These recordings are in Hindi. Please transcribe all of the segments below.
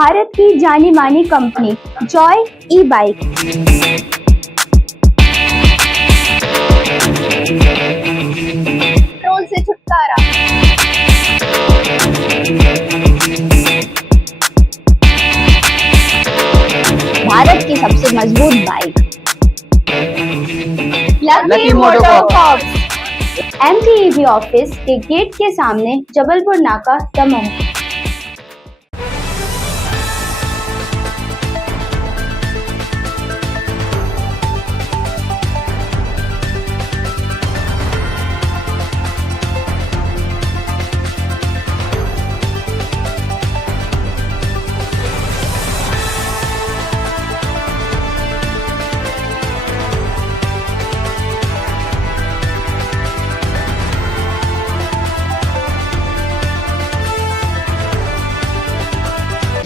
भारत की जानी मानी कंपनी जॉय ई बाइक पेट्रोल से छुटकारा। भारत की सबसे मजबूत बाइक लकी मोटरकॉर्प्स। MTEV ऑफिस के गेट के सामने जबलपुर नाका दमोह।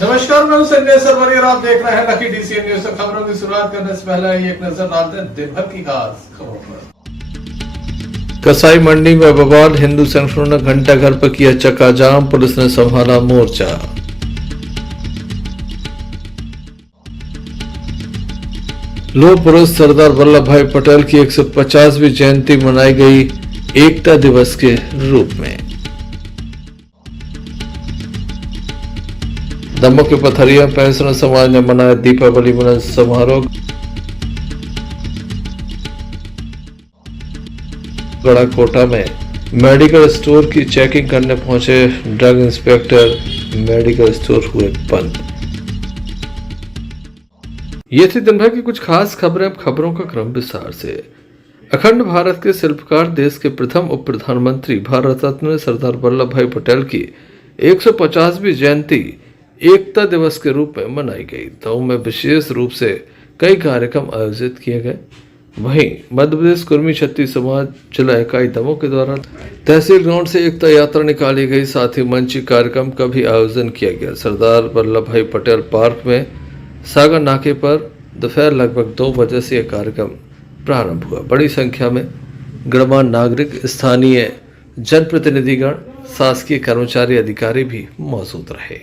नमस्कार, मैं हूं संजय सरवरी और आप देख रहे हैं लकी DCN न्यूज। खबरों की शुरुआत करने से पहले एक नजर डालते हैं दिन भर की खास खबरों पर। कसाई मंडी में बवाल, हिंदू संगठनों ने घंटा घर पर किया चक्का जाम, पुलिस ने संभाला मोर्चा। लौह पुरुष सरदार वल्लभ भाई पटेल की 150वीं जयंती मनाई गई एकता दिवस के रूप में। दमोह के पथरिया पेंशनर समाज ने मनाया दीपावली मिलन समारोह। गढ़ाकोटा में मेडिकल स्टोर की चेकिंग करने पहुंचे ड्रग इंस्पेक्टर, मेडिकल स्टोर हुए बंद। ये थी दिन भर की कुछ खास खबरें। अब खबरों का क्रम विस्तार से। अखंड भारत के शिल्पकार, देश के प्रथम उप प्रधानमंत्री, भारत रत्न सरदार वल्लभ भाई पटेल की 150वीं जयंती एकता दिवस के रूप में मनाई गई। दमोह में विशेष रूप से कई कार्यक्रम आयोजित किए गए। वहीं मध्य प्रदेश कुर्मी क्षत्रिय समाज जिला इकाई दमोह के द्वारा तहसील ग्राउंड से एकता यात्रा निकाली गई। साथ ही मंच कार्यक्रम का भी आयोजन किया गया। सरदार वल्लभ भाई पटेल पार्क में सागर नाके पर दोपहर लगभग 2 बजे से यह कार्यक्रम प्रारंभ हुआ। बड़ी संख्या में गणमान्य नागरिक, स्थानीय जनप्रतिनिधिगण, शासकीय कर्मचारी, अधिकारी भी मौजूद रहे।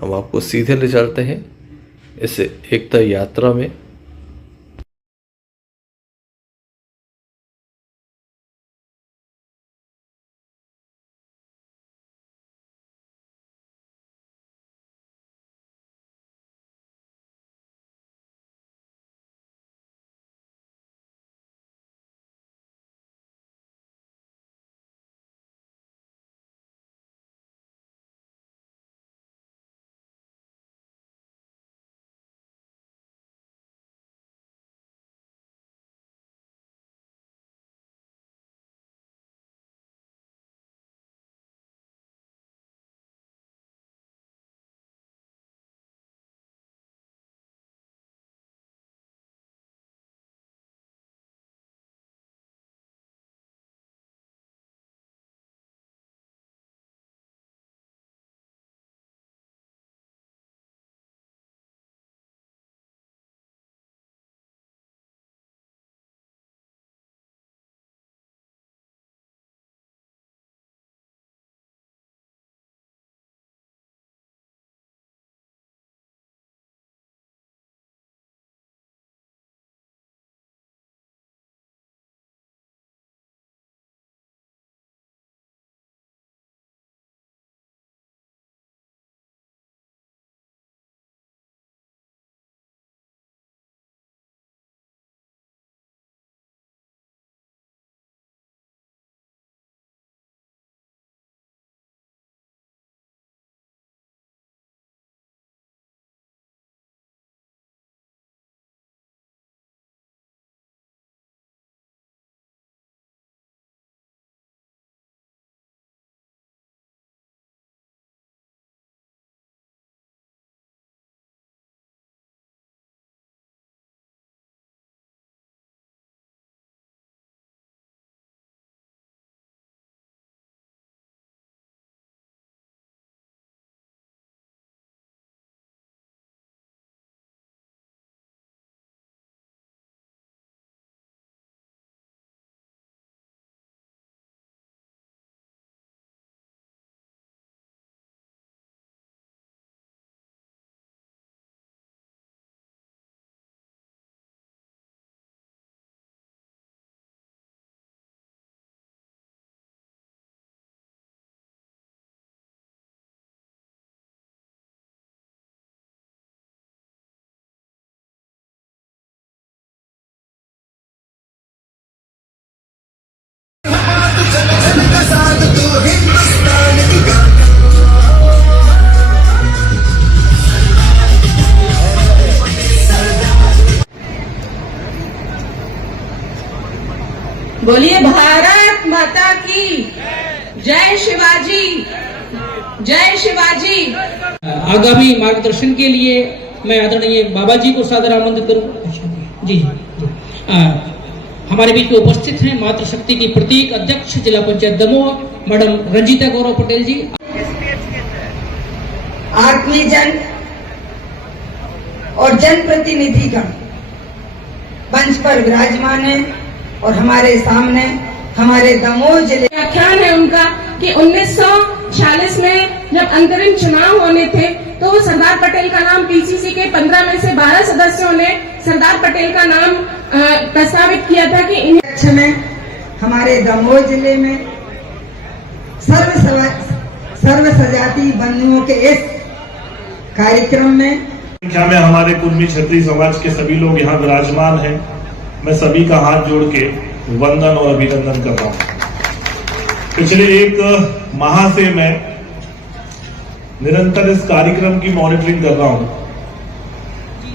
हम आपको सीधे ले चलते हैं इस एकता यात्रा में। बोलिए भारत माता की जय शिवाजी, जय शिवाजी। आगामी मार्गदर्शन के लिए मैं आदरणीय बाबा जी को सादर आमंत्रित करूं। जी जी हमारे बीच में उपस्थित हैं मातृशक्ति की प्रतीक अध्यक्ष जिला पंचायत दमोह मैडम रंजीता गौरव पटेल जी। आत्मीय जन और जनप्रतिनिधिगण मंच पर विराजमान है और हमारे सामने हमारे दमोह जिले व्याख्यान है उनका कि 1946 में जब अंतरिम चुनाव होने थे तो सरदार पटेल का नाम पीसीसी के 15 में से 12 सदस्यों ने सरदार पटेल का नाम प्रस्तावित किया था कि इन्हें में हमारे दमोह जिले में सर्व सजाति बंधुओं के इस कार्यक्रम में संख्या में हमारे कुर्मी क्षत्रिय समाज के सभी लोग यहाँ विराजमान हैं। मैं सभी का हाथ जोड़ के वंदन और अभिनंदन कर रहा हूँ। पिछले एक माह से मैं निरंतर इस कार्यक्रम की मॉनिटरिंग कर रहा हूँ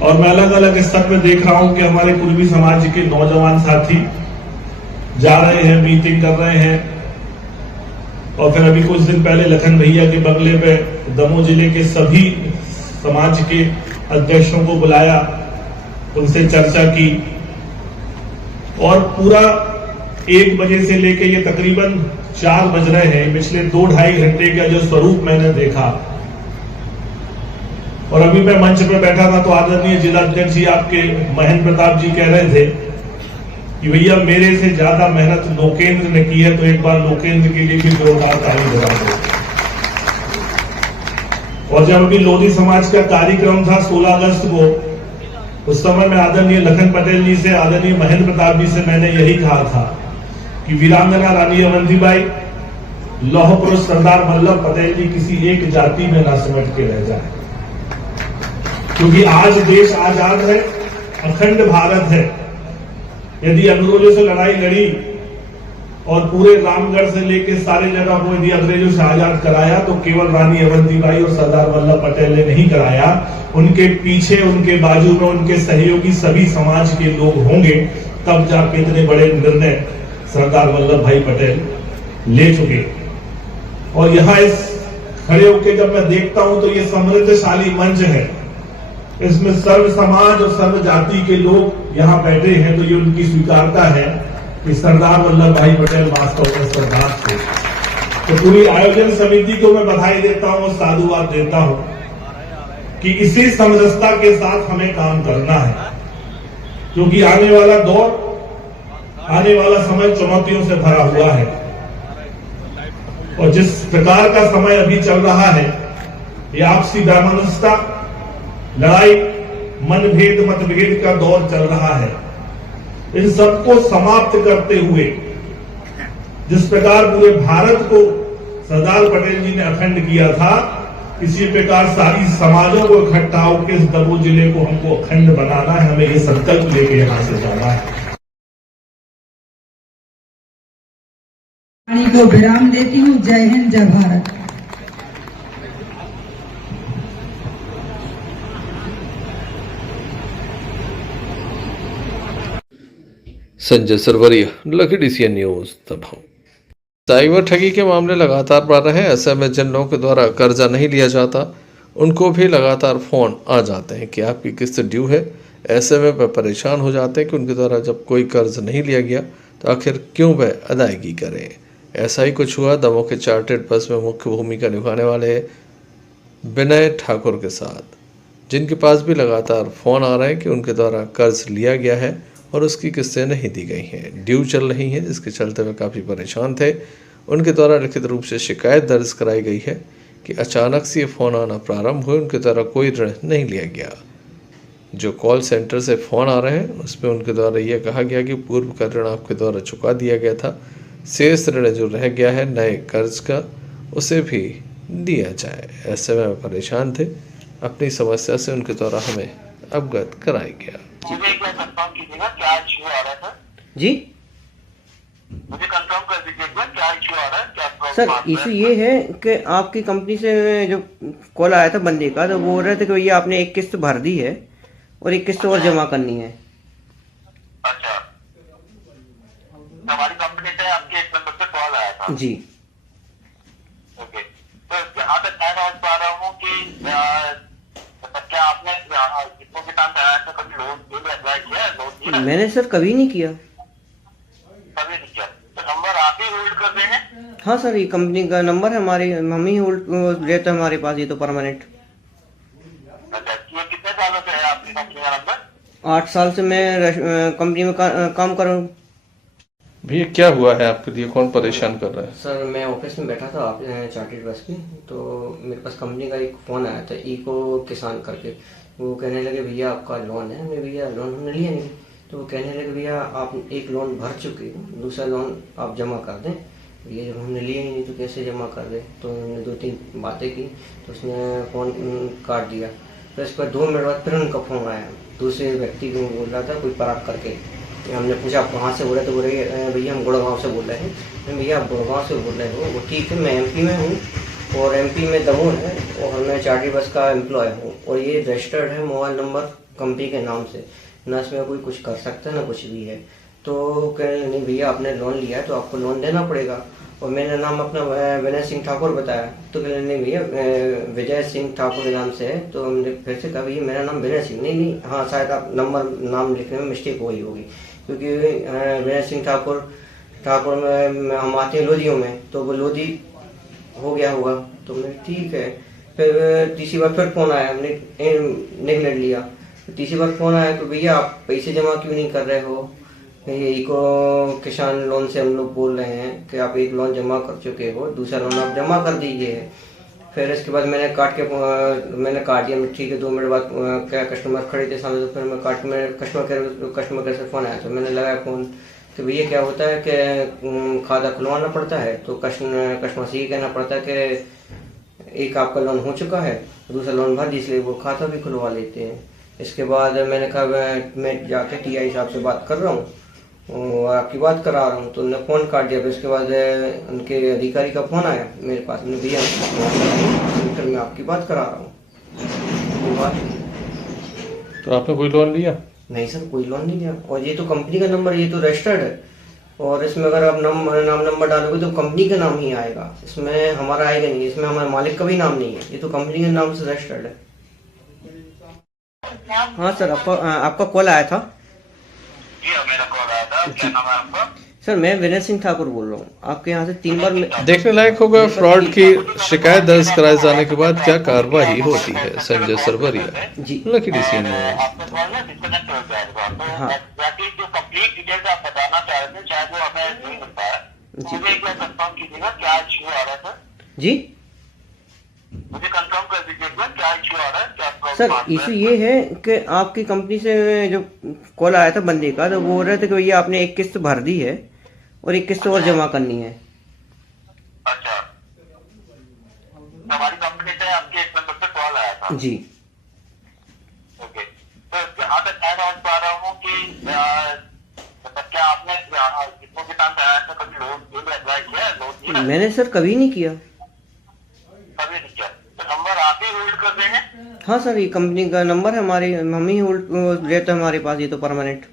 और मैं अलग अलग स्तर पे देख रहा हूँ कि हमारे कुर्मी समाज के नौजवान साथी जा रहे हैं, मीटिंग कर रहे हैं और फिर अभी कुछ दिन पहले लखन भैया के बंगले पे दमोह जिले के सभी समाज के अध्यक्षों को बुलाया, उनसे चर्चा की और पूरा 1 बजे से लेके ये तकरीबन 4 बज रहे हैं। पिछले 2-2.5 घंटे का जो स्वरूप मैंने देखा और अभी मैं मंच पे बैठा था तो आदरणीय जिला अध्यक्ष जी आपके महेंद्र प्रताप जी कह रहे थे कि भैया मेरे से ज्यादा मेहनत लोकेंद्र ने की है, तो एक बार लोकेंद्र के लिए भी जोरदार ताली बजा दो। और जब अभी लोधी समाज का कार्यक्रम था 16 अगस्त को, उस समय में आदरणीय लखन पटेल जी से, आदरणीय महेंद्र प्रताप जी से मैंने यही कहा था कि वीरांगना रानी अवंतीबाई, लौह पुरुष सरदार वल्लभ पटेल जी किसी एक जाति में न सिमट के रह जाए, क्योंकि आज देश आजाद है, अखंड भारत है। यदि अंग्रेजों से लड़ाई लड़ी और पूरे रामगढ़ से लेकर सारे जगह को यदि अंग्रेजों से आजाद कराया तो केवल रानी अवंतीबाई और सरदार वल्लभ पटेल ने नहीं कराया, उनके पीछे, उनके बाजू में उनके सहयोगी सभी समाज के लोग होंगे, तब जाके इतने बड़े निर्णय सरदार वल्लभ भाई पटेल ले चुके। और यहाँ इस खड़े होकर जब मैं देखता हूं तो ये समृद्धशाली मंच है, इसमें सर्व समाज और सर्व जाति के लोग यहाँ बैठे हैं, तो ये उनकी स्वीकारता है कि सरदार वल्लभ भाई पटेल वास्तव में सरदार थे। तो पूरी आयोजन समिति को मैं बधाई देता हूं और साधुवाद देता हूं कि इसी समरसता के साथ हमें काम करना है, क्योंकि आने वाला दौर, आने वाला समय चुनौतियों से भरा हुआ है और जिस प्रकार का समय अभी चल रहा है, ये आपसी वैमनस्यता, लड़ाई, मनभेद, मतभेद का दौर चल रहा है। इन सबको समाप्त करते हुए जिस प्रकार पूरे भारत को सरदार पटेल जी ने अखंड किया था, इसी प्रकार सारी समाजों को इकट्ठा होकर इस दमोह जिले को हमको अखंड बनाना है, हमें ये संकल्प लेके यहां से जाना है। वाणी को विराम देती हूँ। जय हिंद, जय Bharat. Sanjay Sarvaria, lucky DCN news Damoh. Cyber ठगी के मामले लगातार बढ़ रहे हैं। ऐसे में जिन लोगों के द्वारा कर्जा नहीं लिया जाता उनको भी लगातार फ़ोन आ जाते हैं कि आपकी किस्त ड्यू है। ऐसे में वह परेशान हो जाते हैं कि उनके द्वारा जब कोई कर्ज नहीं लिया गया तो आखिर क्यों वह अदायगी करें। ऐसा ही कुछ हुआ दमोह के चार्टर्ड बस में मुख्य भूमिका निभाने वाले विनय ठाकुर के साथ, जिनके पास भी लगातार फ़ोन आ रहे हैं कि उनके द्वारा कर्ज लिया गया है और उसकी किस्तें नहीं दी गई हैं, ड्यू चल रही हैं, जिसके चलते वे काफ़ी परेशान थे। उनके द्वारा लिखित रूप से शिकायत दर्ज कराई गई है कि अचानक से ये फ़ोन आना प्रारंभ हुए, उनके द्वारा कोई ऋण नहीं लिया गया। जो कॉल सेंटर से फ़ोन आ रहे हैं उसमें उनके द्वारा यह कहा गया कि पूर्व का ऋण आपके द्वारा चुका दिया गया था, शेष ऋण जो रह गया है नए कर्ज का उसे भी दिया जाए। ऐसे में परेशान थे, अपनी समस्या से उनके द्वारा हमें अवगत कराया गया। जी मुझे कंफर्म कर दीजिए एक बार क्या इशू आ रहा है, क्या प्रॉब्लम सर आ रहा इशू ये है कि आपकी कंपनी से जो कॉल आया था बंदे का, तो बोल रहे थे कि भैया आपने एक किस्त भर दी है और एक किस्त और जमा करनी है। अच्छा, हमारी कंपनी से आपके एक नंबर पे कॉल आया था। जी ओके, तो यहाँ तक मैं समझ पा रहा हूँ कि मतलब क्या आपने कितने के टाइम आया था, कभी लोन के लिए अप्लाई किया है? लोन किया है? मैंने सर कभी नहीं किया। कभी नहीं किया। तो नंबर आप ही होल्ड कर रहे हैं? हाँ सर, ये कंपनी का नंबर है, हमारे हम ही होल्ड रहता है हमारे पास, ये तो परमानेंट। अच्छा, ये कितने सालों से है आपकी कंपनी का नंबर? 8 साल से मैं कंपनी में काम कर रहा हूँ। भैया क्या हुआ है आपके लिए, कौन परेशान कर रहा है? सर मैं ऑफिस में बैठा था आप चार्टर्ड बस की, तो मेरे पास कंपनी का एक फ़ोन आया था इको किसान करके। वो कहने लगे भैया आपका लोन है। मैं भैया लोन हमने लिया नहीं। तो वो कहने लगे भैया आप एक लोन भर चुके हो, दूसरा लोन आप जमा कर दें। भैया जब हमने लिया ही नहीं तो कैसे जमा कर दें। तो हमने 2-3 बातें की तो उसने फ़ोन काट दिया। फिर इस पर 2 मिनट बाद फिर उनका फ़ोन आया, दूसरे व्यक्ति को बोल रहा था कोई पराग करके। हमने पूछा आप कहाँ से बोल रहे, तो बोल रहे भैया हम गुड़गांव से बोल रहे हैं। भैया आप गुड़गांव से बोल रहे हो, वो ठीक है, मैं एमपी में हूँ और एमपी में दमोह है और मैं चार्टर्ड बस का एम्प्लॉय हूँ और ये रजिस्टर्ड है मोबाइल नंबर कंपनी के नाम से, ना इसमें कोई कुछ कर सकता है ना कुछ भी है। तो कह नहीं भैया आपने लोन लिया है तो आपको लोन देना पड़ेगा। और मैंने नाम अपना विनय सिंह ठाकुर बताया। तो कह नहीं भैया विजय सिंह ठाकुर के नाम से है। तो हमने फिर से कहा भैया मेरा नाम विनय सिंह नहीं, हाँ शायद आप नाम लिखने में मिस्टेक हुई होगी, क्योंकि विनय सिंह ठाकुर में हम आते हैं लोधियों में, तो वो लोधी हो गया होगा। तो मैं ठीक है। फिर तीसरी बार फिर फ़ोन आया, हमने नेगलेक्ट लिया। तीसरी बार फ़ोन आया तो भैया आप पैसे जमा क्यों नहीं कर रहे हो, इको किसान लोन से हम लोग बोल रहे हैं कि आप एक लोन जमा कर चुके हो, दूसरा लोन आप जमा कर दीजिए। फिर इसके बाद मैंने काट दिया। ठीक है, 2 मिनट बाद क्या कस्टमर खड़े थे सामने, तो फिर मैं कस्टमर केयर से फ़ोन आया। तो मैंने लगाया फ़ोन कि भैया क्या होता है कि खाता खुलवाना पड़ता है, तो कस्टमर से ये कहना पड़ता है कि एक आपका लोन हो चुका है, दूसरा लोन भर, इसलिए वो खाता भी खुलवा लेते हैं। इसके बाद मैंने कहा मैं जाके टीआई साहब से बात कर रहा हूँ और आपकी बात करा रहा हूँ। तो उन्होंने फ़ोन काट दिया। फिर उसके बाद उनके अधिकारी का फ़ोन आया मेरे पास, मैंने भैया फिर मैं आपकी बात करा रहा हूँ। तो आपने कोई लोन लिया? नहीं सर, कोई लोन नहीं लिया। और ये तो कंपनी का नंबर, ये तो रजिस्टर्ड है और इसमें अगर आप नाम नंबर डालोगे तो कंपनी का नाम ही आएगा, इसमें हमारा आएगा नहीं, इसमें हमारे मालिक का भी नाम नहीं है, ये तो कंपनी के नाम से रजिस्टर्ड है। हाँ सर, आपका कॉल आया था। जी मेरा कॉल आया था। क्या नाम है आपका? सर मैं विनय सिंह ठाकुर बोल रहा हूँ। आपके यहाँ से 3 बार देखने लायक होगा फ्रॉड की शिकायत दर्ज कराए जाने के बाद क्या कार्रवाई होती है। संजय सरवरिया, जी लकी सीन में। आपका कॉल ना डिस्कनेक्ट हो जाएगा। तो हाँ। बाकी जो कंप्लीट डिटेल्स आप बताना चाह रहे थे शायद वो हमें नहीं मिल पाया। मुझे एक बार कंफर्म कीजिएगा क्या इशू आ रहा था। जी मुझे कंफर्म कर दीजिए एक बार क्या इशू आ रहा है, क्या प्रॉब्लम सर, आ रहा है। इशू ये है कि आपकी कंपनी से जो कॉल आया था बंदे का, तो वो बोल रहे थे कि भैया आपने एक किस्त भर दी है और एक किस्त और जमा करनी है। अच्छा, हमारी कंपनी से आपके एक नंबर पे कॉल आया था। जी ओके, तो यहाँ तक मैं समझ पा रहा हूँ कि मतलब क्या आपने कितने के टाइम आया था, कभी लोन के लिए अप्लाई किया है? लोन किया है? मैंने सर कभी नहीं किया। कभी नहीं किया। तो नंबर आप ही होल्ड कर रहे हैं? हाँ सर, ये कंपनी का नंबर है, हमारे हम ही होल्ड रहता है हमारे पास, ये तो परमानेंट।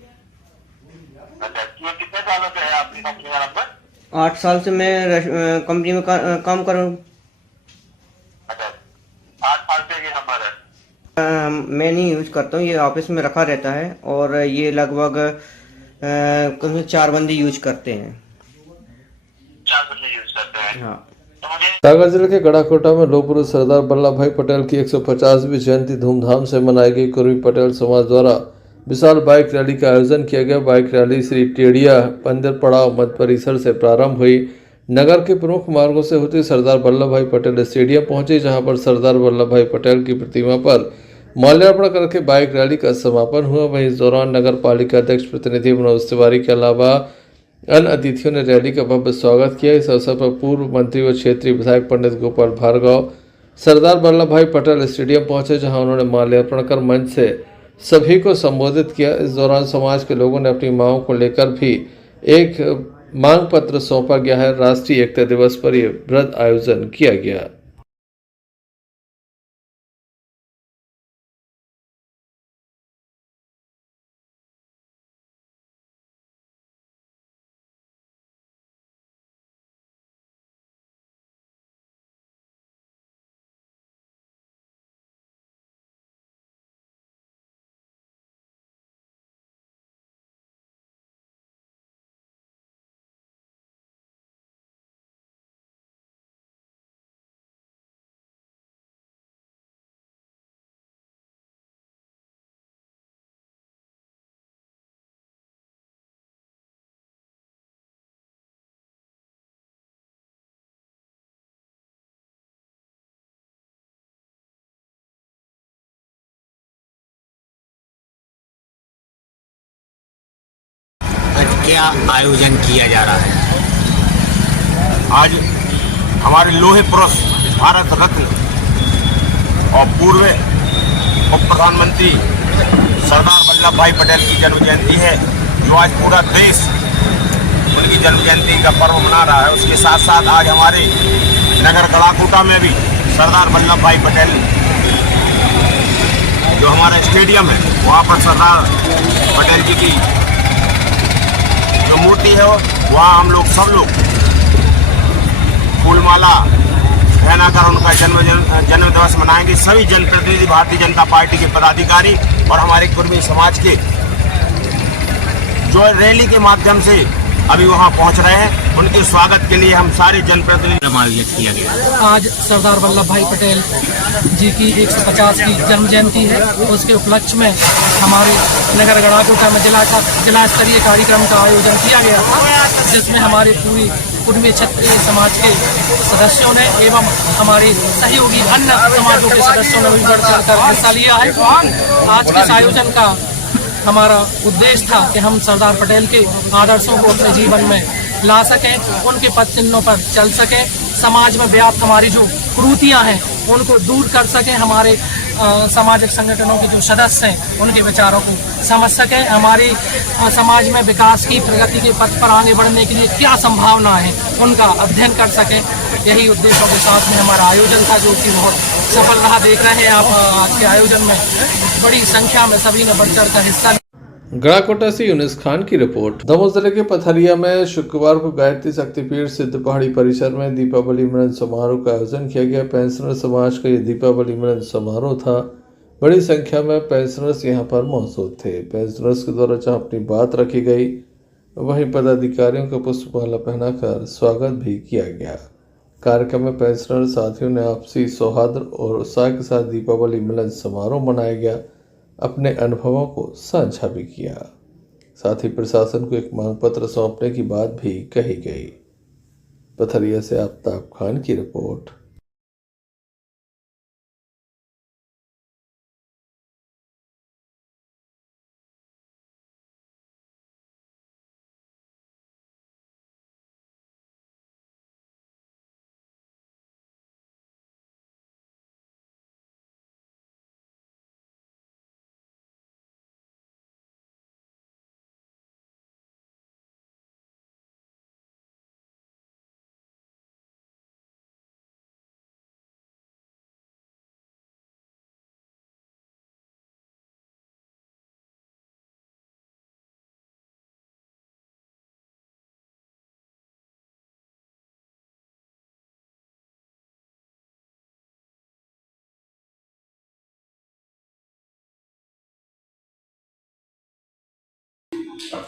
अच्छा, ये कितने सालों से है आपकी कंपनी का नंबर? 8 साल से मैं कंपनी में काम कर रहा हूँ। अच्छा, 8 साल से ये नंबर है? मैं नहीं यूज करता हूँ, ये ऑफिस में रखा रहता है और ये लगभग 4 बंदे यूज करते हैं। 4 बंदे यूज करते हैं। हाँ। तो मुझे सागर जिले के गढ़ाकोटा में लौह पुरुष सरदार वल्लभ भाई पटेल की 150वीं जयंती धूमधाम से मनाई गई। कुर्मी पटेल समाज द्वारा विशाल बाइक रैली का आयोजन किया गया। बाइक रैली श्री टेड़िया मंदिर पड़ाव मध्य परिसर से प्रारंभ हुई। नगर के प्रमुख मार्गों से होते सरदार वल्लभ भाई पटेल स्टेडियम पहुंचे, जहां पर सरदार वल्लभ भाई पटेल की प्रतिमा पर माल्यार्पण करके बाइक रैली का समापन हुआ। वहीं इस दौरान नगर पालिका अध्यक्ष प्रतिनिधि मनोज तिवारी के अलावा अन्य अतिथियों ने रैली का भव्य स्वागत किया। इस अवसर पर पूर्व मंत्री व क्षेत्रीय विधायक पंडित गोपाल भार्गव सरदार वल्लभ भाई पटेल स्टेडियम पहुंचे, जहां उन्होंने माल्यार्पण कर मंच से सभी को संबोधित किया। इस दौरान समाज के लोगों ने अपनी मांगों को लेकर भी एक मांग पत्र सौंपा गया है। राष्ट्रीय एकता दिवस पर यह व्रत आयोजन किया गया। क्या आयोजन किया जा रहा है। आज हमारे लोहे पुरुष भारत रत्न और पूर्व उप प्रधानमंत्री सरदार वल्लभ भाई पटेल की जन्म जयंती है, जो आज पूरा देश उनकी जन्म जयंती का पर्व मना रहा है। उसके साथ साथ आज हमारे नगर गड़ाकोटा में भी सरदार वल्लभ भाई पटेल जो हमारा स्टेडियम है, वहाँ पर सरदार पटेल जी की जो मूर्ति है वहाँ हम लोग सब लोग फूलमाला पहनाकर उनका जन्म दिवस मनाएंगे। सभी जनप्रतिनिधि, भारतीय जनता पार्टी के पदाधिकारी और हमारे कुर्मी समाज के जो रैली के माध्यम से अभी वहाँ पहुँच रहे हैं, उनके स्वागत के लिए हम सारे जनप्रतिनिधि आयोजित किया गया। आज सरदार वल्लभ भाई पटेल जी की 150 की जन्म जयंती है। उसके उपलक्ष्य में हमारे नगर गड़ाकोटा में जिला स्तरीय कार्यक्रम का आयोजन किया गया था, जिसमें हमारे पूरी कुर्मी क्षत्रिय समाज के सदस्यों ने एवं हमारे सहयोगी अन्य समाजों के सदस्यों ने भी बढ़ चढ़ कर हिस्सा लिया है। आज के इस आयोजन का हमारा उद्देश्य था कि हम सरदार पटेल के आदर्शों को अपने जीवन में ला सकें, उनके पथ चिन्हों पर चल सकें, समाज में व्याप्त हमारी जो कुरीतियां हैं उनको दूर कर सकें, हमारे सामाजिक संगठनों के जो सदस्य हैं उनके विचारों को समझ सकें, हमारे समाज में विकास की प्रगति के पथ पर आगे बढ़ने के लिए क्या संभावना है उनका अध्ययन कर सकें। यही उद्देश्यों के साथ में हमारा आयोजन था, जो कि बहुत सफल रहा। देख रहे हैं आप आज के आयोजन में बड़ी संख्या में सभी ने बढ़ चढ़ कर हिस्सा। गड़ाकोटा से यूनिस खान की रिपोर्ट। दमोह जिले के पथरिया में शुक्रवार को गायत्री शक्तिपीठ सिद्ध पहाड़ी परिसर में दीपावली मिलन समारोह का आयोजन किया गया। पेंशनर समाज का यह दीपावली मिलन समारोह था। बड़ी संख्या में पेंशनर्स यहां पर मौजूद थे। पेंशनर्स के द्वारा जहां अपनी बात रखी गई, वहीं पदाधिकारियों को पुष्पमाला पहनाकर स्वागत भी किया गया। कार्यक्रम में पेंशनर साथियों ने आपसी सौहार्द और उत्साह के साथ दीपावली मिलन समारोह मनाया गया। अपने अनुभवों को साझा भी किया। साथ ही प्रशासन को एक मांग पत्र सौंपने की बात भी कही गई। पथरिया से आफ्ताब खान की रिपोर्ट।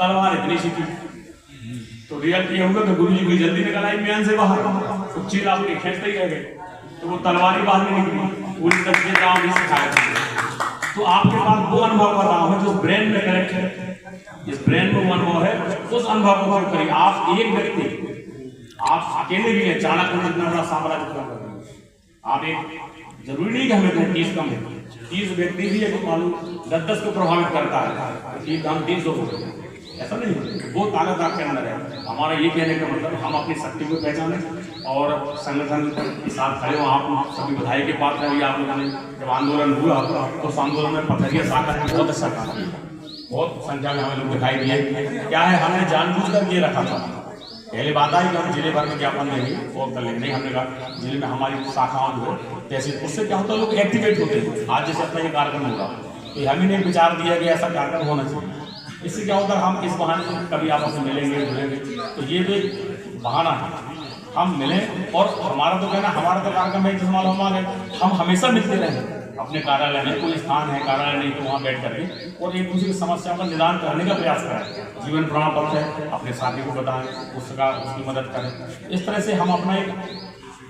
तलवार इतनी सी थी तो रियलिटी ये होगा कि गुरु जी को जल्दी निकल आई म्यान से बाहर, तो चील आपके खेचते ही रह गए, तो वो तलवार ही बाहर नहीं निकली। पूरी तस्वीर गाँव भी सिखाया था। तो आपके पास वो अनुभव का नाम है जो ब्रेन में कनेक्ट है, जिस ब्रेन में वो अनुभव है उस अनुभव को करिए। आप एक व्यक्ति, आप अकेले भी हैं, चाणक्य ने इतना बड़ा साम्राज्य खड़ा कर दिया। आप एक जरूरी नहीं कि हमें 30 कम है, 30 व्यक्ति भी है, मालूम 10-10 को प्रभावित करता है, ठीक हम 300 हो गए, ऐसा नहीं है। वो ताकत आपके अंदर है। हमारा ये कहने का मतलब हम अपनी शक्ति को पहचाने और संगठन के साथ खड़े हो। आप सभी बधाई के पात्र हैं। आप लोगों ने जब आंदोलन हुआ तो उस आंदोलन में पथरिया शाखा ने बहुत अच्छा काम किया, बहुत संख्या में हमें लोग दिखाई दिए। क्या है, हमने जानबूझकर ये रखा था पहले बात आई कि हम जिले भर में ज्ञापन देंगे और कर लेंगे, नहीं हमने कहा जिले में हमारी शाखाओं जो है तहसील, उससे क्या होता है लोग एक्टिवेट होते हैं। आज जैसे अपना ये कार्यक्रम होगा तो हम ही ने विचार दिया कि ऐसा कार्यक्रम होना चाहिए। इससे क्या होता है हम इस बहाने से कभी आपस में मिलेंगे जुड़ेंगे, तो ये भी बहाना है हम मिलें। और हमारा तो कहना, हमारा तो कार्यक्रम है जिसमें हम हमेशा मिलते रहें अपने कार्यालय में, कोई स्थान है कार्यालय नहीं तो वहाँ बैठ करके और एक दूसरे की समस्याओं का निदान करने का प्रयास करें। जीवन प्रमाण पत्र है, अपने साथी को बताएं, उसकी मदद करें। इस तरह से हम अपना एक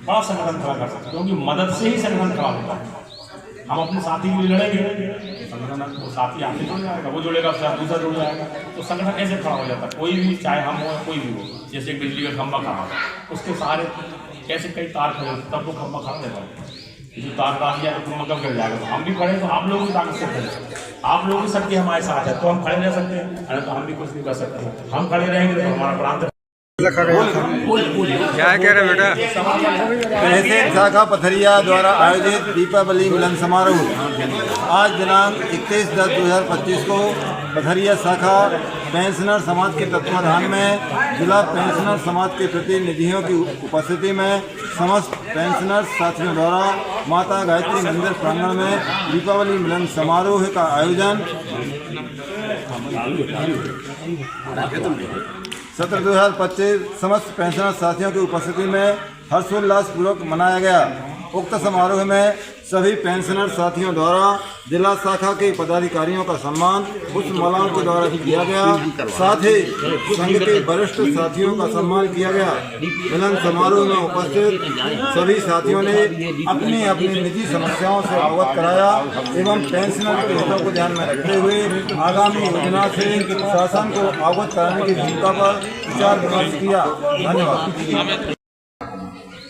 बड़ा संगठन खड़ा कर सकते हैं, क्योंकि मदद से ही संगठन खड़ा होता है। हम अपने साथी के लिए लड़ेंगे, संगठन वो साथी आपसे जुड़ जाएगा, वो जुड़ेगा फिर दूसरा जुड़ जाएगा, तो संगठन ऐसे खड़ा हो जाता है। कोई भी, चाहे हम हो कोई भी हो, जैसे बिजली का खंभा खड़ा होता है, उसके सहारे कैसे कई तार खड़े होते तब वो खंभा खड़ा रहता है। जो तार डाल दिया तो खंभा कब गिर जाएगा। तो हम भी खड़े, तो आप लोगों की ताकत से खड़े, आप लोगों की शक्ति हमारे साथ है तो हम खड़े रह सकते हैं, अरे तो हम भी कुछ नहीं कर सकते। हम खड़े रहेंगे तो हमारा प्रांत क्या कह रहे बेटा? तहसील शाखा पथरिया द्वारा आयोजित दीपावली मिलन समारोह आज दिनांक 31/10/2025 को पथरिया शाखा पेंशनर समाज के तत्वाधान में जिला पेंशनर समाज के प्रतिनिधियों की उपस्थिति में समस्त पेंशनर साथियों द्वारा माता गायत्री मंदिर प्रांगण में दीपावली मिलन समारोह का आयोजन सत्र 2025 समस्त पेंशनर साथियों की उपस्थिति में हर्षोल्लास पूर्वक मनाया गया। उक्त समारोह में सभी पेंशनर साथियों द्वारा जिला शाखा के पदाधिकारियों का सम्मान पुष्प मालाओं के द्वारा किया गया। साथ ही संघ के वरिष्ठ साथियों का सम्मान किया गया। मिलन समारोह में उपस्थित सभी साथियों ने अपनी अपनी निजी समस्याओं से अवगत कराया एवं पेंशनर के हितों को ध्यान में रखते हुए आगामी योजना से शासन को अवगत कराने की भूमिका पर विचार विमर्श किया। धन्यवाद।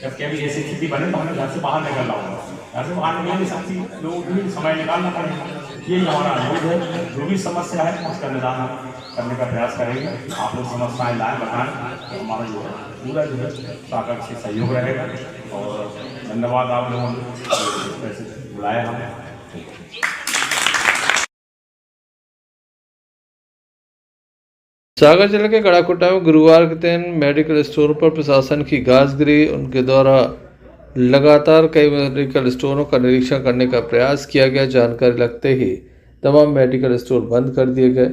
जब कभी ऐसी स्थिति बने तो हमें घर से बाहर निकलना होगा, घर से बाहर निकल नहीं सकती, लोगों को भी समय निकालना पड़ेगा। यही हमारा अनुरोध है, जो भी समस्या है उसका निदान हम करने का प्रयास करेंगे। आप लोग समस्याएं लाएँ, बताएं, तो हमारा जो है पूरा जो है शाखा से सहयोग रहेगा। और धन्यवाद आप लोगों ने बुलाया हमें। सागर जिले के गड़ाकोटा में गुरुवार के दिन मेडिकल स्टोरों पर प्रशासन की गाज गिरी। उनके द्वारा लगातार कई मेडिकल स्टोरों का निरीक्षण करने का प्रयास किया गया। जानकारी लगते ही तमाम मेडिकल स्टोर बंद कर दिए गए।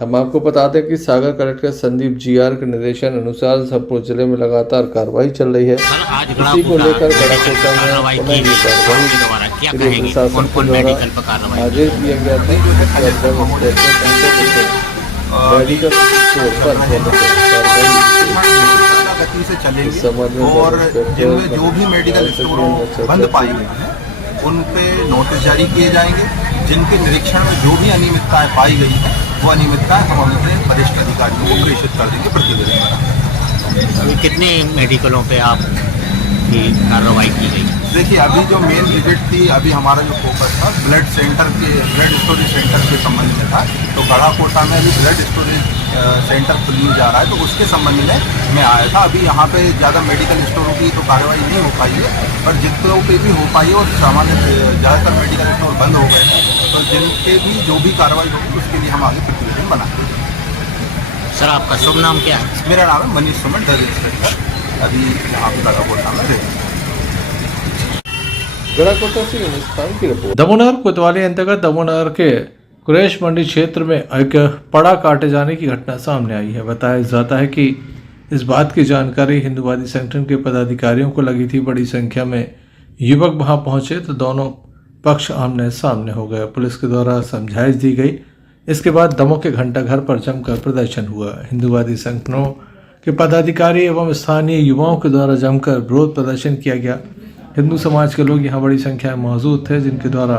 हम आपको बता दें कि सागर कलेक्टर संदीप जीआर के निर्देशन अनुसार संपूर्ण जिले में लगातार कार्रवाई चल रही है। इसी को लेकर गड़ाकोटा में प्रशासन के द्वारा आदेश दिया गया था मेडिकल स्टोर पर गति से चलेंगे और जिनमें जो भी मेडिकल स्टोर बंद पाए गए हैं उन पे नोटिस जारी किए जाएंगे। जिनके निरीक्षण में जो भी अनियमितताएं पाई गई हैं वो अनियमितताएं हम अपने वरिष्ठ अधिकारियों को प्रेषित कर देंगे प्रतिदिन। अभी कितने मेडिकलों पे आप की कार्रवाई की गई? देखिए, अभी जो मेन विजिट थी, अभी हमारा जो फोकस था ब्लड स्टोरेज सेंटर के संबंध में था। तो गड़ाकोटा में अभी ब्लड स्टोरेज सेंटर खुलने जा रहा है, तो उसके संबंध में मैं आया था। अभी यहाँ पे ज़्यादा मेडिकल स्टोरों की तो कार्रवाई नहीं हो पाई है, पर जितनों पे भी हो पाई है और सामान्य ज़्यादातर मेडिकल स्टोर बंद हो गए हैं, तो जिनके भी जो भी कार्रवाई होगी उसके लिए हम आगे प्रतिवेदन बनाएंगे। सर, आपका शुभ नाम क्या है? मेरा नाम है मनीष सुमन, ड्रग इंस्पेक्टर, अभी यहाँ पे गड़ाकोटा में रहते हैं। दमोनगर कोतवाली अंतर्गत दमोनगर के कुरैश मंडी क्षेत्र में एक पड़ा काटे जाने की घटना सामने आई है। बताया जाता है कि इस बात की जानकारी हिंदुवादी संगठन के पदाधिकारियों को लगी थी। बड़ी संख्या में युवक वहां पहुंचे तो दोनों पक्ष आमने सामने हो गए। पुलिस के द्वारा समझाइश दी गई। इसके बाद दमों के घंटाघर पर जमकर प्रदर्शन हुआ। हिंदुवादी संगठनों के पदाधिकारी एवं स्थानीय युवाओं के द्वारा जमकर विरोध प्रदर्शन किया गया। हिंदू समाज के लोग यहाँ बड़ी संख्या में मौजूद थे, जिनके द्वारा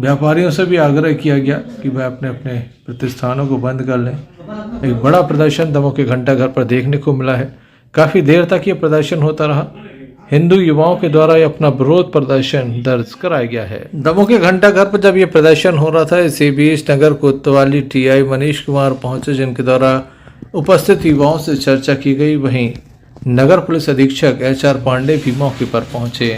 व्यापारियों से भी आग्रह किया गया कि वह अपने अपने प्रतिष्ठानों को बंद कर लें। एक बड़ा प्रदर्शन दमों के घंटाघर पर देखने को मिला है। काफ़ी देर तक ये प्रदर्शन होता रहा। हिंदू युवाओं के द्वारा ये अपना विरोध प्रदर्शन दर्ज कराया गया है। दमों के घंटाघर पर जब ये प्रदर्शन हो रहा था, इसी बीच नगर कोतवाली टीआई मनीष कुमार पहुंचे, जिनके द्वारा उपस्थित युवाओं से चर्चा की गई। वहीं नगर पुलिस अधीक्षक HR पांडे भी मौके पर पहुंचे।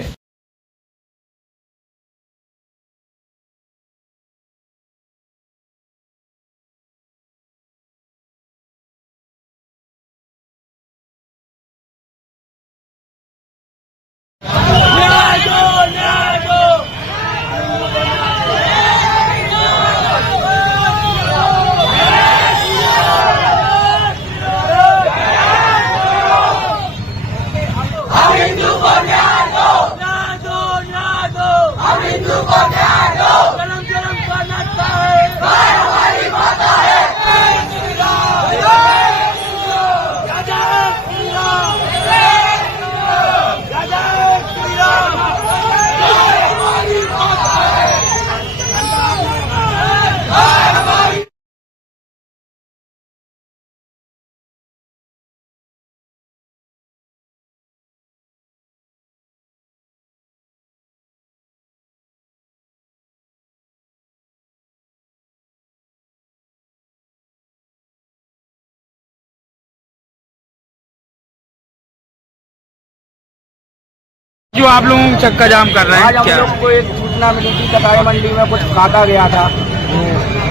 जो आप लोग चक्का जाम कर रहे हैं आज हम क्या? लोग को एक सूचना मिली थी कटाई मंडी में कुछ काटा गया था।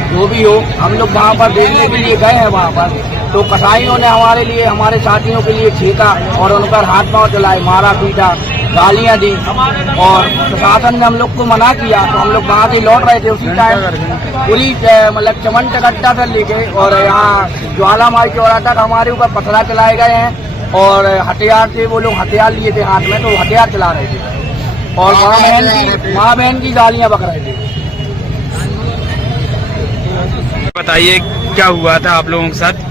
जो भी हो, हम लोग वहाँ पर देखने के लिए गए हैं वहाँ पर, तो कसाईयों ने हमारे लिए, हमारे साथियों के लिए छींका और उन पर हाथ पांव चलाए, मारा पीटा, गालियाँ दी और प्रशासन ने हम लोग को मना किया। तो हम लोग वहाँ से लौट रहे थे उसी टाइम पूरी मतलब चमन चकट्टा तक लेके और यहाँ ज्वालामाई चौरा तक हमारे ऊपर पथरा चलाए गए हैं और हथियार से वो लोग हथियार लिए थे हाथ में, तो हथियार चला रहे थे और माँ बहन की गालियाँ बक रहे थे। बताइए क्या हुआ था आप लोगों के साथ?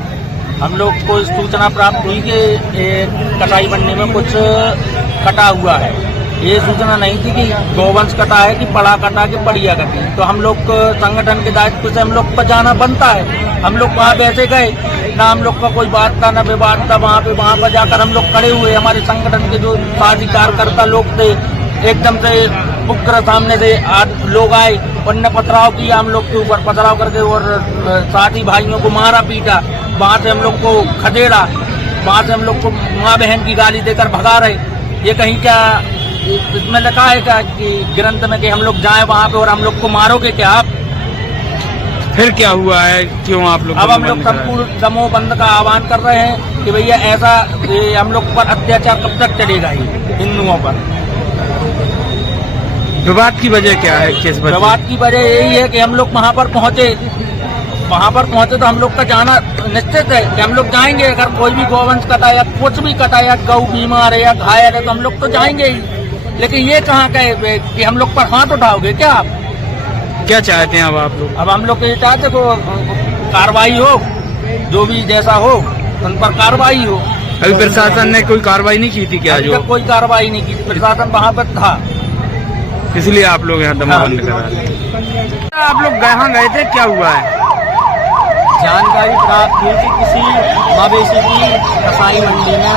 हम लोग को सूचना प्राप्त हुई कि कटाई मंडी में कुछ कटा हुआ है। ये सूचना नहीं थी कि गौवंश कटा है कि पड़ा कटा कि बढ़िया कटी। तो हम लोग संगठन के दायित्व से हम लोग पर जाना बनता है। हम लोग वहाँ वैसे गए ना, हम लोग का कोई बात था ना विवाद था। वहाँ पर जाकर हम लोग खड़े हुए, हमारे संगठन के जो साथी कार्यकर्ता लोग थे एकदम से उग्र सामने से लोग आए, उनने पथराव किया हम लोग के ऊपर, पथराव करके और साथी भाइयों को मारा पीटा। वहाँ से हम लोग को खदेड़ा, वहाँ से हम लोग को माँ बहन की गाली देकर भगा रहे। ये कहीं क्या इसमें लिखा है क्या कि ग्रंथ में कि हम लोग जाएं वहाँ पे और हम लोग को मारोगे क्या आप? फिर क्या हुआ है, क्यों आप लोग? अब हम लोग संपूर्ण समूह बंद का आह्वान कर रहे हैं कि भैया ऐसा हम लोग पर अत्याचार कब तक चलेगा ये हिंदुओं पर। विवाद की वजह क्या है? किस वजह? विवाद की वजह यही है कि हम लोग वहाँ पर पहुँचे तो हम लोग का जाना निश्चित है कि हम लोग जाएंगे। अगर कोई भी गौवंश कटा या कुछ भी कटा या गौ बीमार है या घायल है तो हम लोग तो जाएंगे ही। लेकिन ये कहाँ कहे कि हम लोग पर हाथ उठाओगे क्या आप? क्या चाहते हैं अब आप लोग? अब हम लोग ये चाहते तो कार्रवाई हो, जो भी जैसा हो उन पर कार्रवाई हो। अभी प्रशासन ने कोई कार्रवाई नहीं की थी क्या? जो कोई कार्रवाई नहीं की, प्रशासन वहाँ पर था, इसलिए आप लोग यहाँ दमा बंद करा। आप लोग यहाँ गए थे, क्या हुआ है? जानकारी प्राप्त हुई कि किसी मवेशी की कसाई मंडी में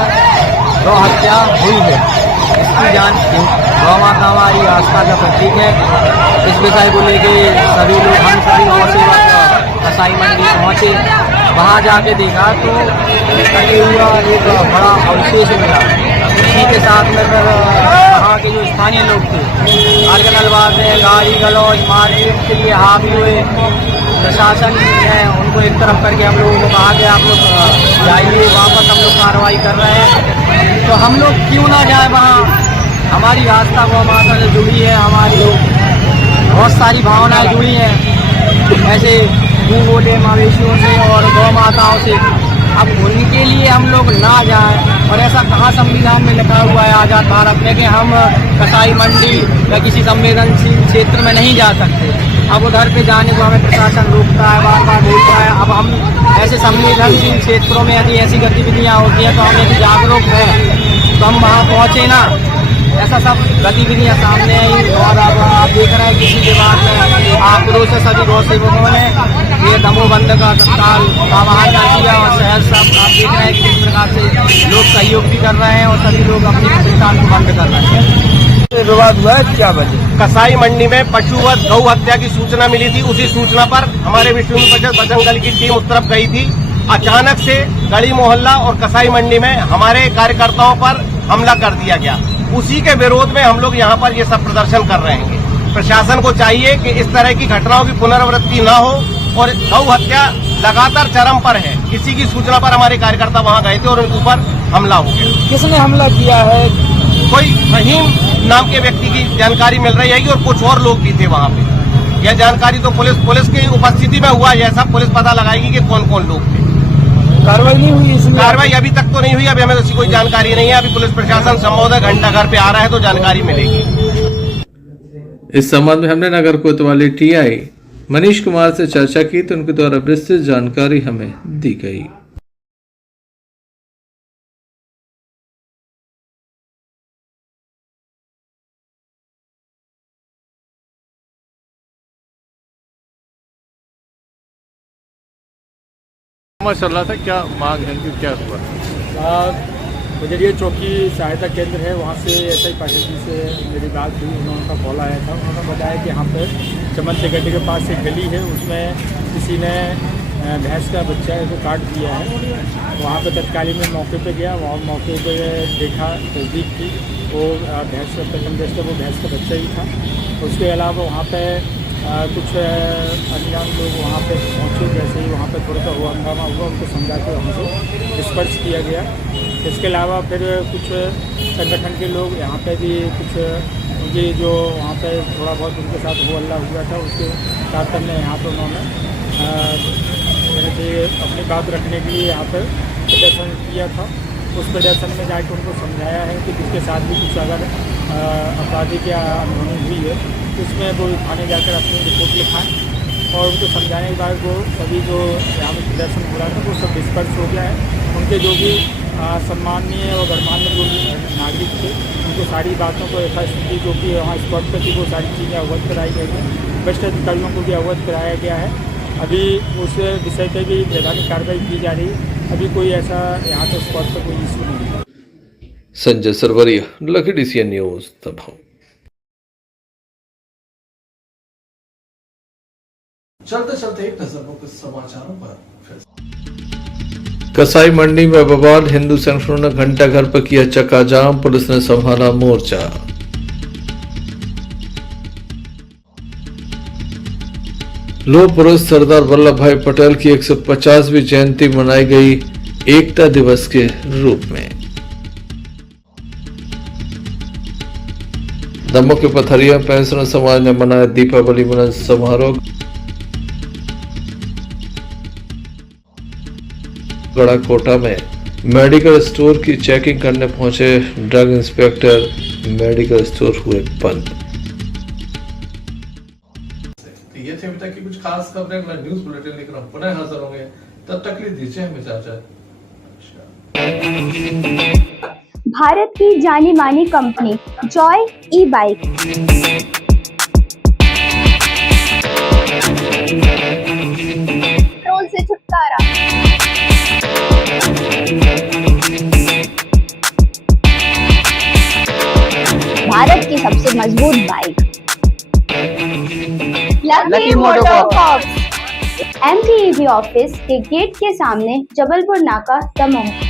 गौ हत्या हुई है। इसकी जांच गौ माता हमारी आस्था का प्रतीक है। इस विषय को लेके सभी लोग, हम सभी गौ सेवक कसाई मंडी पहुँचे। वहाँ जाके देखा तो कटे हुआ एक बड़ा अवशेष मिला। इसी के साथ में फिर वहाँ के जो स्थानीय लोग थे अर्गनलवाद ने गाली गलौज मारपीट के लिए हावी हुए। प्रशासन है उनको एक तरफ करके हम लोगों को कहा कि आप लोग जाइए, वापस हम लोग कार्रवाई कर रहे हैं। तो हम लोग क्यों ना जाए वहाँ? हमारी आस्था गौ माता से जुड़ी है, हमारी बहुत सारी भावनाएं जुड़ी हैं ऐसे बोले मवेशियों से और गौ माताओं से। अब उनके लिए हम लोग ना जाएं, और ऐसा कहाँ संविधान में लिखा हुआ है आज़ाद भारत में कि हम कसाई मंडी या किसी संवेदनशील क्षेत्र में नहीं जा सकते। अब उधर पे जाने को हमें प्रशासन रोकता है, बार बार बोलता है। अब हम ऐसे संवेदनशील क्षेत्रों में यदि ऐसी गतिविधियाँ होती हैं तो हम यदि जागरूक हैं तो हम वहाँ पहुँचे ना। ऐसा सब गतिविधियाँ सामने आई और अब आप देख रहे हैं किसी के बाद में आक्रोश से सभी गौ सेवकों ने ये दमोह बंद का तत्काल आह्वान किया और शहर सब आप देख रहे हैं कि किस प्रकार से लोग सहयोग भी कर रहे हैं और सभी लोग अपनी प्रतिष्ठान को बंद कर रहे हैं। विवाद हुआ है क्या वजह? कसाई मंडी में पशुवध गौ हत्या की सूचना मिली थी। उसी सूचना पर हमारे विष्णु परिषद बजरंग दल की टीम उस तरफ गई थी। अचानक से गली मोहल्ला और कसाई मंडी में हमारे कार्यकर्ताओं पर हमला कर दिया गया। उसी के विरोध में हम लोग यहाँ पर ये सब प्रदर्शन कर रहे हैं। प्रशासन को चाहिए कि इस तरह की घटनाओं की पुनरावृत्ति न हो और गौ हत्या लगातार चरम पर है। किसी की सूचना पर हमारे कार्यकर्ता वहाँ गए थे और उनके ऊपर हमला हो गया। किसने हमला किया है? कोई फहीम नाम के व्यक्ति की जानकारी मिल रही है और कुछ और लोग भी थे वहाँ पे। यह जानकारी तो पुलिस की उपस्थिति में हुआ, यह सब पुलिस पता लगाएगी कि कौन कौन लोग थे। कार्रवाई नहीं हुई इसमें? कार्रवाई अभी तक तो नहीं हुई, अभी हमें ऐसी कोई जानकारी नहीं है। अभी पुलिस प्रशासन संभवतः घंटा घर पे आ रहा है तो जानकारी मिलेगी। इस संबंध में हमने नगर कोतवाली टीआई मनीष कुमार से चर्चा की तो उनके द्वारा विस्तृत जानकारी हमें दी गई। चल रहा था, क्या मांग है, क्या हुआ? गुजरिया चौकी सहायता केंद्र है, वहाँ से एसआई पाटिल जी से मेरी बात हुई। उन्होंने कॉल आया था, उन्होंने बताया कि यहाँ पर चमन से गड्ढे के पास एक गली है, उसमें किसी ने भैंस का बच्चा है वो काट दिया है। वहाँ पे तत्कालीन में मौके पे गया, वहाँ मौके पे देखा, तस्दीक की, वो भैंस का प्रथम वो भैंस का बच्चा ही था। उसके अलावा वहाँ पे कुछ अनजान लोग वहाँ पे पहुँचे, जैसे ही वहाँ पे थोड़ा सा हुआ हंगामा हुआ, उनको समझा के वहाँ से डिस्पर्स किया गया। इसके अलावा फिर कुछ संगठन के लोग यहाँ पे भी कुछ उनकी जो वहाँ पे थोड़ा बहुत उनके साथ हो हल्ला हुआ था, उसके साथ में यहाँ पर उन्होंने अपनी बात रखने के लिए यहाँ पर प्रदर्शन किया था। उस प्रदर्शन में जाकर उनको समझाया है कि जिसके साथ भी कुछ अगर आपराधिक या अनहोनी हुई है उसमें वो थाने जाकर अपनी रिपोर्ट लिखाएं, और उनको समझाने के बाद वो सभी जो यहाँ पर प्रदर्शन हो रहा था वो सब डिस्पर्स हो गया है। उनके जो भी सम्माननीय और गणमान्य जो नागरिक थे उनको सारी बातों को यथास्थिति जो कि वहाँ स्पॉट पर थी वो सारी चीज़ें अवगत कराई गई हैं। भ्रष्ट अधिकारियों को भी अवगत कराया गया है। अभी उस विषय पर भी वैधानिक कार्रवाई की जा रही है। अभी कोई ऐसा यहाँ पर स्पॉट पर कोई इशू नहीं है। Sanjay Sarvaria, lucky DCN news, Damoh. चलते चलते एक नजर कुछ समाचारों पर। कसाई मंडी में बवाल, हिंदू संगठनों ने घंटा घर पर किया चक्का जाम, पुलिस ने संभाला मोर्चा। लौह पुरुष सरदार वल्लभ भाई पटेल की 150वीं जयंती मनाई गई एकता दिवस के रूप में। दमोह के पथरिया पेंशनर समाज ने मनाया दीपावली मिलन समारोह। गड़ा कोटा में मेडिकल स्टोर की चेकिंग करने पहुंचे ड्रग इंस्पेक्टर, मेडिकल स्टोर हुए बंद। ये थे अभी तक की कुछ खास खबरें। मैं न्यूज बुलेटिन लिख रहा हूँ, पुनः हाजिर होंगे, तब तक के लिए दीजिए हमें इजाजत। भारत की जानी मानी कंपनी जॉय ई-बाइक पेट्रोल से छुटकारा, भारत की सबसे मजबूत बाइक लकी मोटरकॉर्प्स, MTEV ऑफिस के गेट के सामने, जबलपुर नाका, दमोह।